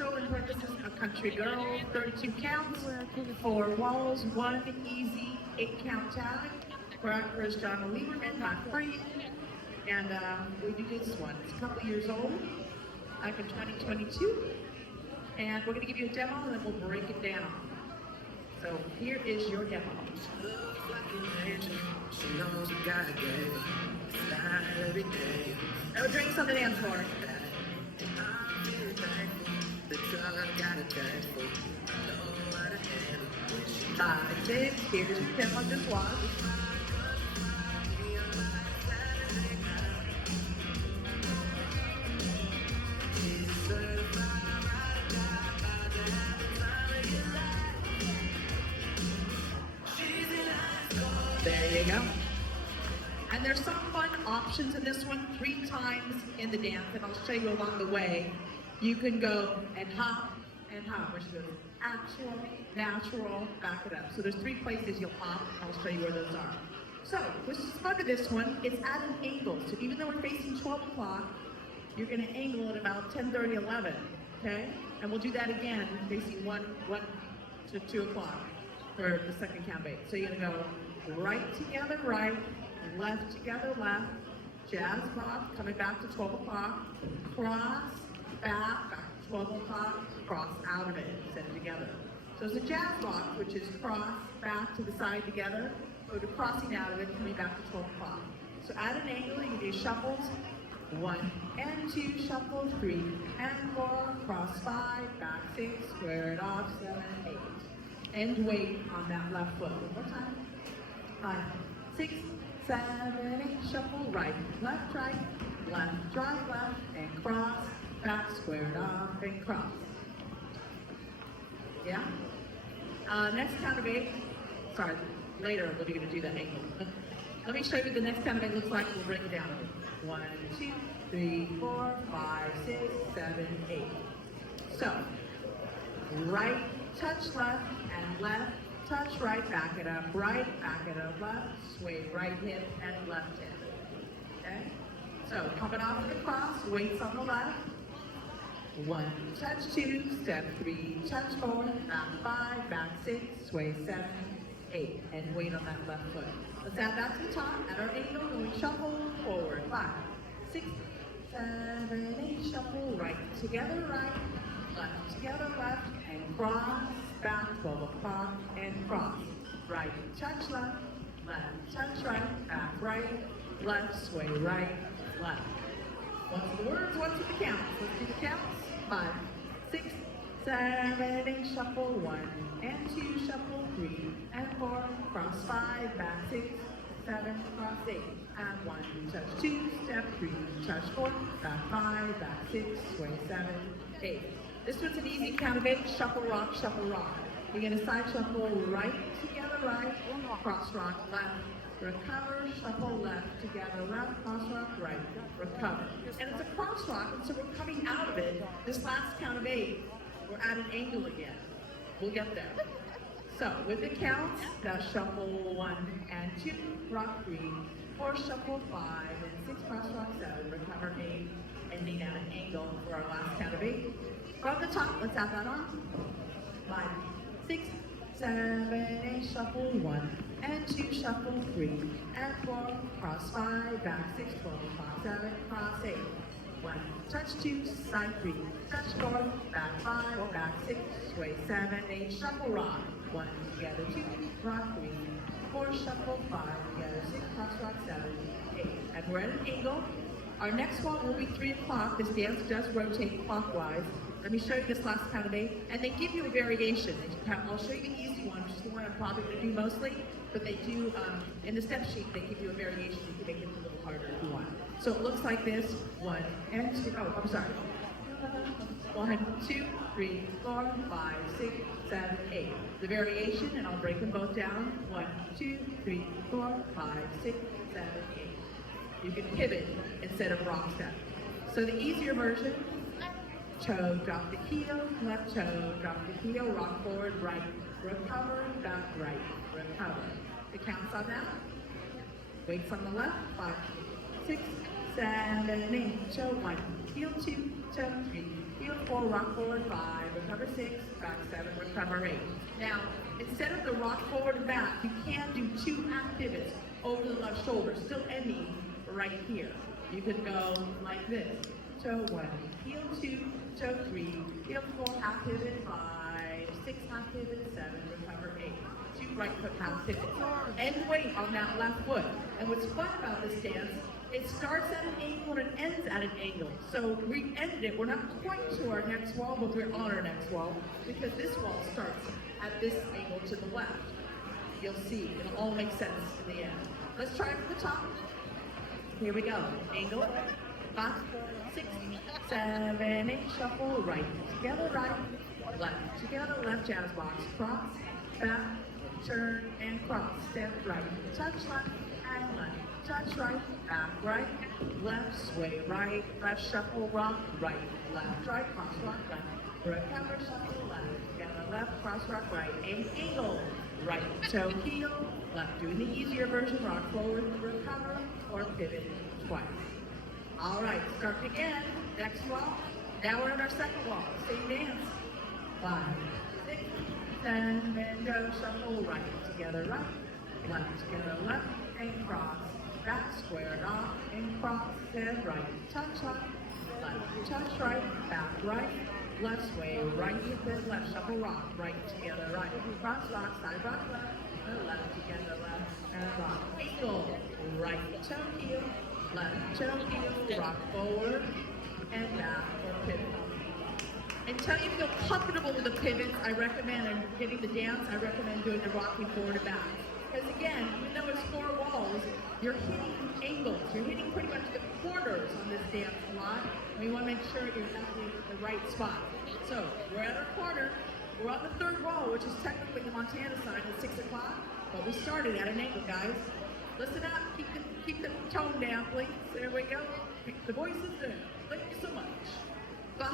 natural in parentheses, a country girl, 32 counts, 4 walls, 1 easy 8-count tag. Choreographer is John Lieberman, not free. And we do this one. It's a couple years old, back in 2022. And we're going to give you a demo and then we'll break it down. So here is your demo. No drinks on the dance floor. 5, 6, here's your demo, just watch. There you go. And there's some fun options in this one, 3 times in the dance, and I'll show you along the way. You can go and hop, which is actual, natural, back it up. So there's 3 places you'll hop, and I'll show you where those are. So, which is fun to this one, it's at an angle. So even though we're facing 12 o'clock, you're gonna angle at about 10:30, 11, okay? And we'll do that again, facing 1 to 2 o'clock for the second count of 8. So you're gonna go right together, right, left together, left, jazz bob, coming back to 12 o'clock, cross, back to 12 o'clock, cross out of it, set it together. So it's a jazz box, which is cross, back to the side together, go to crossing out of it, coming back to 12 o'clock. So at an angle, you can do shuffles, 1 and 2, shuffle, 3 and 4, cross 5, back 6, square it off, 7, 8. And weight on that left foot. One more time. 5, 6, 7, 8, shuffle, right, left, drive, left, and cross, back, square it off, and cross. Yeah? Next count of 8, sorry, later we're going to do that angle. Let me show you what the next count of 8 looks like, we'll break it down. 1, 2, 3, 4, 5, 6, 7, 8. So, right, touch left, and left, touch right, back it up, left, sway right hip and left hip. Okay? So, coming off of the cross, weights on the left. 1, touch 2, step 3, touch 4, back 5, back 6, sway 7, 8, and weight on that left foot. Let's add that to the top, at our angle, going shuffle, forward, 5, 6, 7, 8, shuffle, right, together, right, left, together, left, and cross, back, 12 o'clock, and cross. Right, touch left, touch right, back right, left, sway right, left. Once with the words, once with the counts. Let's do the counts. 5, 6, 7, 8, shuffle, 1 and 2, shuffle, 3 and 4, cross 5, back 6, 7, cross 8, and 1, touch 2, step 3, touch 4, back 5, back 6, sway 7, 8. This one's an easy count of 8, shuffle, rock, shuffle, rock. You're going to side shuffle right, together, right, cross rock, left, recover, shuffle, left, together, left, cross rock, right, recover. And it's a cross rock, and so we're coming out of it. This last count of 8, we're at an angle again. We'll get there. So, with the counts, that's shuffle 1 and 2, rock 3, 4, shuffle 5, and 6, cross rock 7, recover 8, ending at an angle for our last count of 8. From the top, let's add that on. 5, 6, 7, 8, shuffle 1 and 2, shuffle 3 and 4, cross 5, back 6, 12, cross 7, cross 8. 1, touch 2, side 3, touch 4, back 5, back 6, sway 7, 8, shuffle rock. 1, together 2, rock 3, 4, shuffle 5, together 6, cross rock 7, 8. And we're at an angle. Our next one will be 3 o'clock. This dance does rotate clockwise. Let me show you this last count of 8, and they give you a variation. I'll show you the easy one, which is the one I'm probably going to do mostly, but they do, in the step sheet, they give you a variation. You can make it a little harder if you want. So it looks like this, 1 and 2, oh, I'm sorry. 1, 2, 3, 4, 5, 6, 7, 8. The variation, and I'll break them both down. 1, 2, 3, 4, 5, 6, 7, 8. You can pivot instead of rock step. So the easier version, toe, drop the heel, left toe, drop the heel, rock forward, right, recover, back, right, recover. The counts on that. Weights on the left, 5, 6, 7, 8, toe 1, heel 2, toe 3, heel 4, rock forward 5, recover 6, back 7, recover 8. Now, instead of the rock forward and back, you can do 2 half pivots over the left shoulder, still ending right here. You could go like this, toe 1, heel 2, toe 3, heel 4, half pivot 5, 6 half pivot 7, recover 8. 2 right foot half pivots. And weight on that left foot. And what's fun about this dance, it starts at an angle and ends at an angle. So we ended it, we're not quite to our next wall, but we're on our next wall, because this wall starts at this angle to the left. You'll see, it'll all make sense in the end. Let's try it from the top. Here we go. Angle, 5, 6, 7, 8, shuffle, right, together, right, left, together, left, jazz box, cross, back, turn, and cross, step right, touch left, and left, touch right, back, right, left, sway, right, left, shuffle, rock, right, left, right, cross, rock, left, recover, shuffle, left, together, left, cross, rock, right, and angle, right, toe, heel, left, doing the easier version, rock forward, recover, or pivot twice. All right, start again, next wall, now we're on our second wall, same dance, 5, 6, 7, go, shuffle, right, together, right, left, together, left, and cross, back, square it off, and cross, and right, touch left, touch right, back, right, left, sway, right, then left, shuffle, rock, right, together, right, cross, rock, side, rock, left, together, left, and rock, angle, right, toe, heel, left, toe, heel, rock forward, and back, or pivot. Until you feel comfortable with the pivots, I recommend, and getting the dance, I recommend doing the rocking forward and back. Because again, even though it's 4 walls, you're hitting angles. You're hitting pretty much the corners on this dance a lot. And you want to make sure you're exactly at the right spot. So, we're at our corner. We're on the 3rd wall, which is technically the Montana side at 6 o'clock. But we started at an angle, guys. Listen up. Keep the tone down, please. There we go. The voices there. Thank you so much. 5,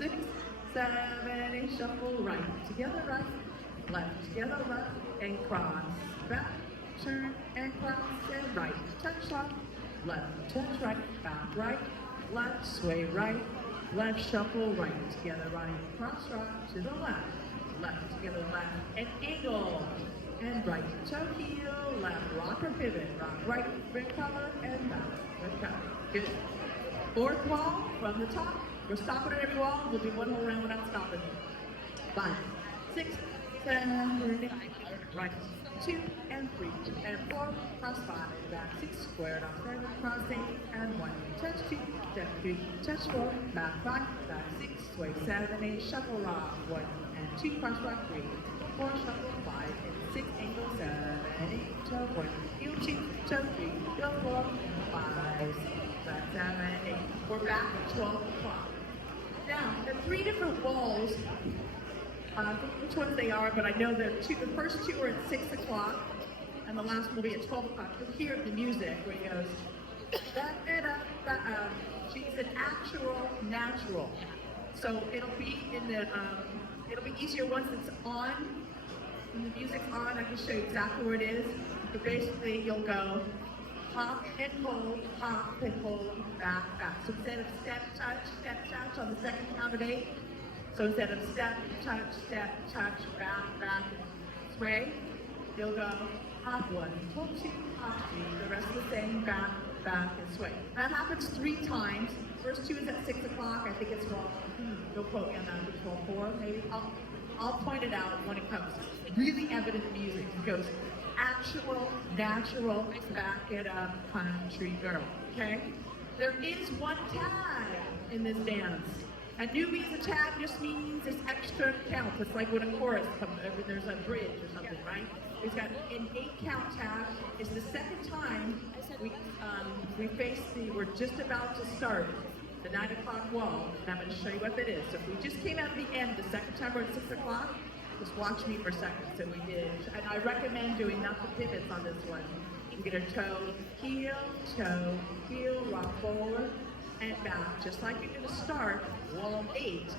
6, 7, 8, shuffle, right, together, right, left, together, left, and cross, back, turn, and cross, and right, touch left, touch right, back, right, left, sway, right, left, shuffle, right, together, right, cross, rock, to the left, together, left, and angle, and right, toe, heel, left, rock or pivot, rock, right, recover, and back, recover. Good. 4th wall from the top. We're stopping at every wall. We'll do 1 whole round without stopping. 5, 6, 7, 8, right, 2, and 3, and 4, cross 5, back 6, squared off 7, cross 8, and 1, touch 2, step 3, touch 4, back 5, back 6, sway 7, 8, shuffle rock 1, and 2, cross rock 3, 4, shuffle 5, and 6, angle 7, 8, toe 1, heel 2, toe 3, go 4, 5, 6, 7, 8. We're back at 12 o'clock. Now, the 3 different walls, I don't know which ones they are, but I know the first 2 are at 6 o'clock, and the last one will be at 12 o'clock. You'll hear the music where he goes, she's an actual natural. So it'll be it'll be easier once it's on. When the music's on, I can show you exactly where it is. But basically, you'll go hop and hold, back, back. So instead of step, touch on the second count of 8. So instead of step, touch, back, sway, you'll go hop 1, hold 2, hop 3. The rest of the same, back, and sway. That happens 3 times. First 2 is at 6 o'clock. I think it's 12. Don't quote me on that. It's 12:04 maybe. I'll point it out when it comes. Really evident music. It goes actual, natural, back it up, country girl. Okay? There is 1 tag in this dance. A newbie's a tag just means it's extra counts. It's like when a chorus comes, there's a bridge or something, right? We've got an 8-count tag. It's the second time we face we're just about to start the 9 o'clock wall, and I'm going to show you what that is. So if we just came out at the end, the second time we're at 6 o'clock, just watch me for a second. So we did, and I recommend doing not the pivots on this one. You get a toe, heel, rock forward, and back, just like you're going to start wall 8.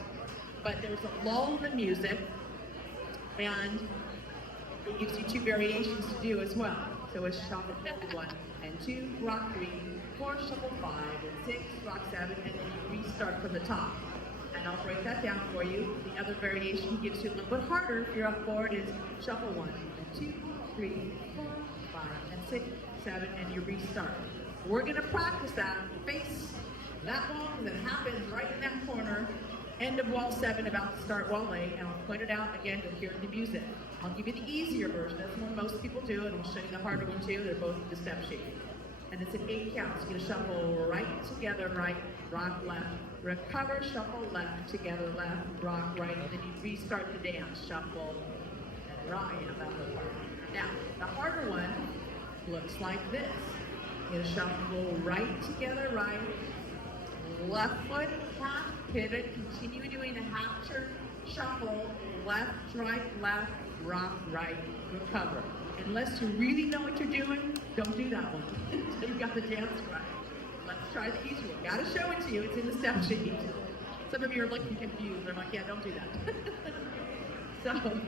But there's a lull in the music, and it gives you 2 variations to do as well. So it's shuffle 1 and 2, rock 3, 4, shuffle 5, and 6, rock 7, and then you restart from the top. And I'll break that down for you. The other variation gives you a little bit harder if you're up board is shuffle 1, and 2, 3, 4, 5, and 6, 7, and you restart. We're going to practice that face that wall that happens right in that corner, end of wall 7, about to start wall 8, and I'll point it out again to hear the music. I'll give you the easier version. That's the one most people do, and I'll show you the harder one too. They're both the step sheet. And it's an 8 count. So you're gonna shuffle right together, right, rock left, recover, shuffle left, together, left, rock right, and then you restart the dance. Shuffle, right, about the part. Now, the harder one looks like this. You're gonna shuffle right together, right, left foot, half pivot, continue doing the half turn, shuffle, left, right, rock, right, recover. Unless you really know what you're doing, don't do that one. Until you've got the dance right. Let's try the easy one. Gotta show it to you, it's in the step sheet. Some of you are looking confused. They're like, yeah, don't do that. So,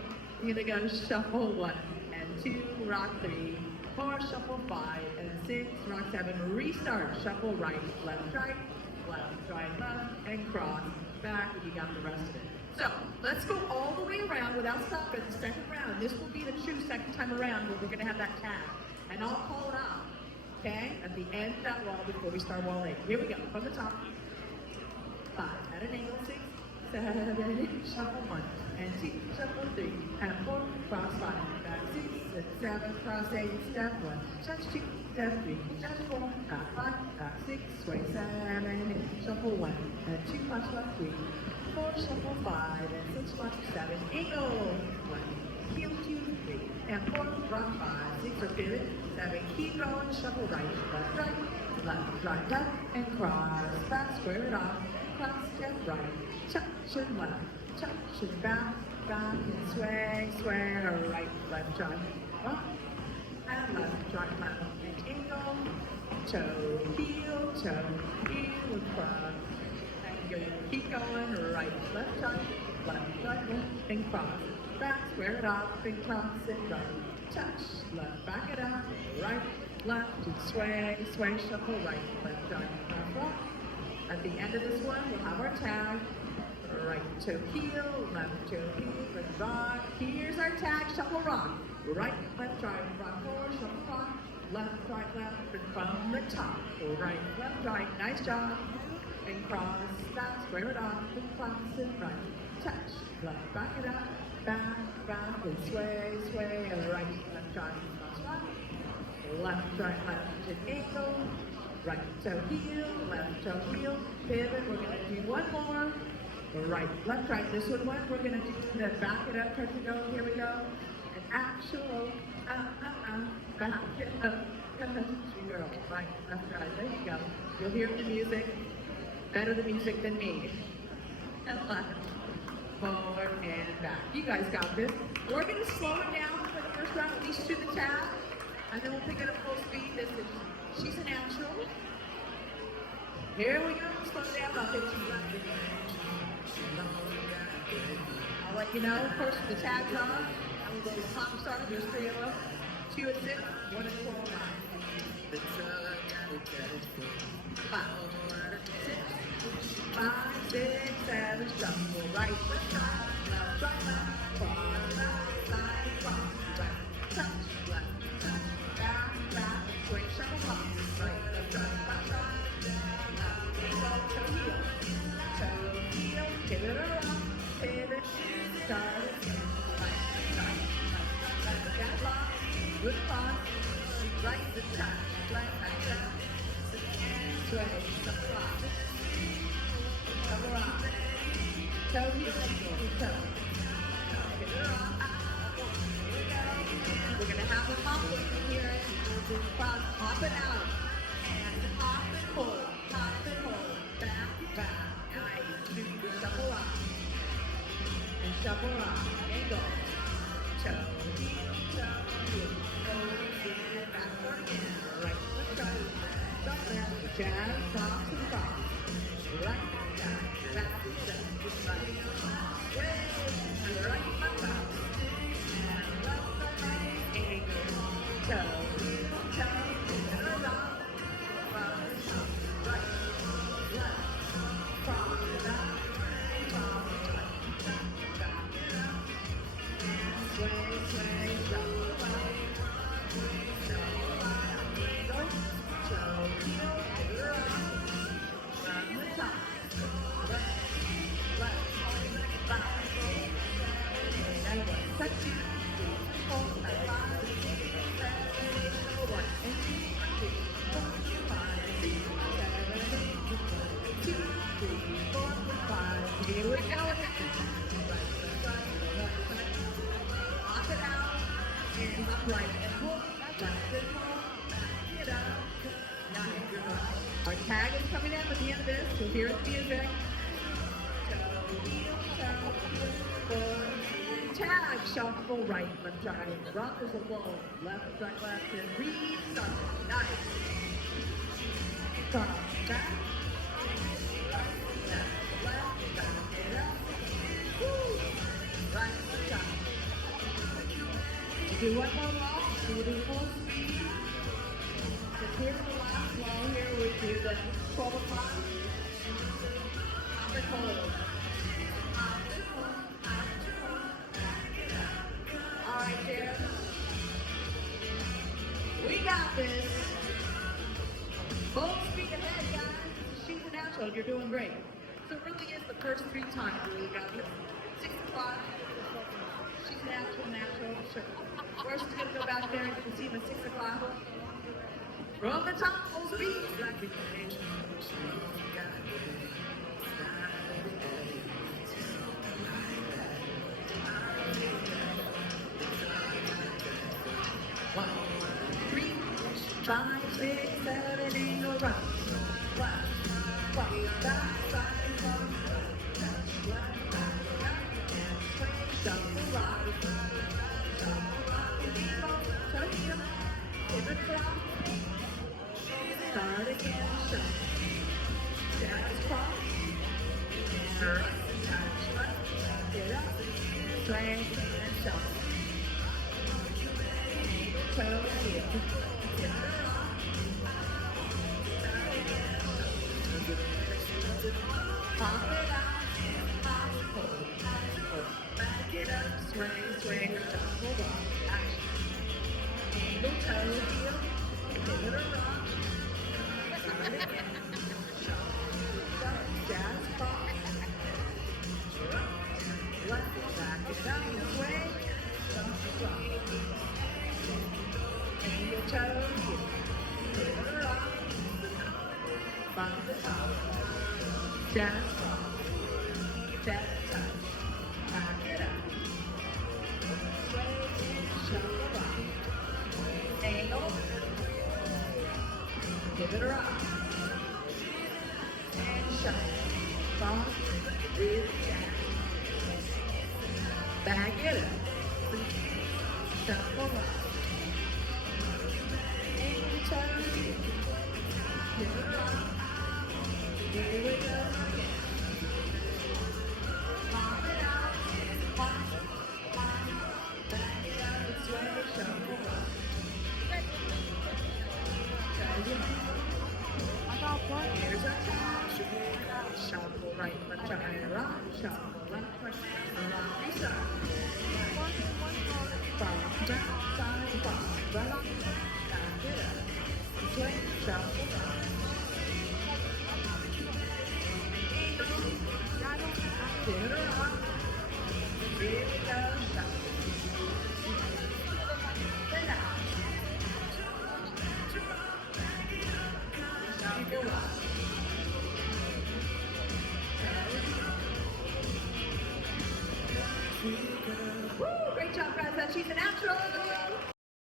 you're gonna go shuffle 1 and 2, rock 3, 4, shuffle 5, and 6, rock 7, restart, shuffle right, left, right, and cross, back, and you got the rest of it. So, let's go all the way around without stopping the second round. This will be the true second time around where we're going to have that tag. And I'll call it out, okay, at the end of that wall before we start wall 8. Here we go, from the top. 5, at an angle, 6, 7, shuffle 1, and 2, shuffle 3, and 4, cross 5, back 6, 7, cross 8, step 1, touch 2, step 3, touch 4, back 5, back 6, sway 7, shuffle 1, and 2, punch left 3, 4, shuffle 5, and 6, punch 7, angle 1, heel 2, 3, and 4, rock 5, 6, or pivot, 7, keep going, shuffle right, and cross, back, square it off, cross, step right, touch and left, touch and back, and sway, right, left, right, up, and left, left, and angle, toe, heel, across, and go, keep going, right, left, and cross, back, square it off, and cross, and right, touch, left, back it up, right, left, and sway, shuffle right, left, cross, at the end of this one, we'll have our tag. Right toe heel, left toe heel, and rock. Here's our tag, shuffle rock. Right, left, rock 4, shuffle rock. Left, and from the top. Right, left, nice job. And cross, back, square it off, and cross, and right. Touch, left, back it up, back, and sway, and right, cross, rock. Left, and ankle. Right toe heel, left toe heel, pivot. We're going to do one more. Right, left, this one. We're going to do the back it up, touch and go. Here we go. An actual, back it up, girl. Right, left, there you go. You'll hear the music, better the music than me. And left, forward, and back. You guys got this. We're going to slow it down for the first round, at least to the tag, and then we'll pick it up full speed. She's a natural. Here we go. Slow down about 15 seconds. I'll let you know, of course, the tag's on. I will go to the top and start. There's 3 of them. 2 and 6, 1 and 12. 5, 6, 7, shuffle. Right, left, cross, right, touch, left, back, swing, shuffle, pop, right, heel, pivot around, pivot, start, got lock, good cross, right, the touch, left, sway, shuffle rock, toe, heel, toe, pivot around. We're going to have a hop in here. Cross, hop it out. And hop and hold. Back. Nice. Shuffle rock. And shuffle rock. Angle. Toe, heel. And backward again. Right, left, jump left. Jazz, cross, and cross. Right, back, right. Right, We're going off it out, and upright, and hook, left and hook, get up, nice. Our tag is coming in at the end of this, so here's the music. Tag, shuffle, right, left, right, rock is a low, left, right, and restart. Nice. Come back. Left, back it up. Woo. Right, left, do one more walk, do it full speed. So here's the last wall here, we do the 12 o'clock. Up and hold. All right, Jared. We got this. Full speed ahead, guys. She's a natural. You're doing great. So it really is the first 3 times we got this. 6 o'clock. She's natural. Sure. We're just going to go back there. You can see the 6 o'clock. From the top, full speed. One, 3, 5, 6, 7, 8, go right. Right, back, side, front, left, shuffle, rock, turn heel, pivot drop, start again, shuffle, jazz cross, touch left, get up, straight, and shuffle. Toe heel, get her off, pop it out, pop, hold, back it up, swing, shuffle, rock, action. Angle, toe, heel, give it a rock, start again, shuffle, jazz, cross, left, back it up, swing, shuffle, rock. Angle, toe, heel, give it a rock, find the top. Jazz, jazz, back it up. Sway, shuffle, rock. Angle. Give it a rock. And shuffle. Bump with jazz. Back it up. Shuffle, rock. Angle, toe, give it a rock. Here we go. Here's our time. Shuffle right, left, right, shuffle left, right, reset. Front, down, side, right, back it up. Swing, shuffle, right. Give it a rock. Here we go, shuffle. Then out. Shuffle, rock. Woo! Great job, guys. She's a natural.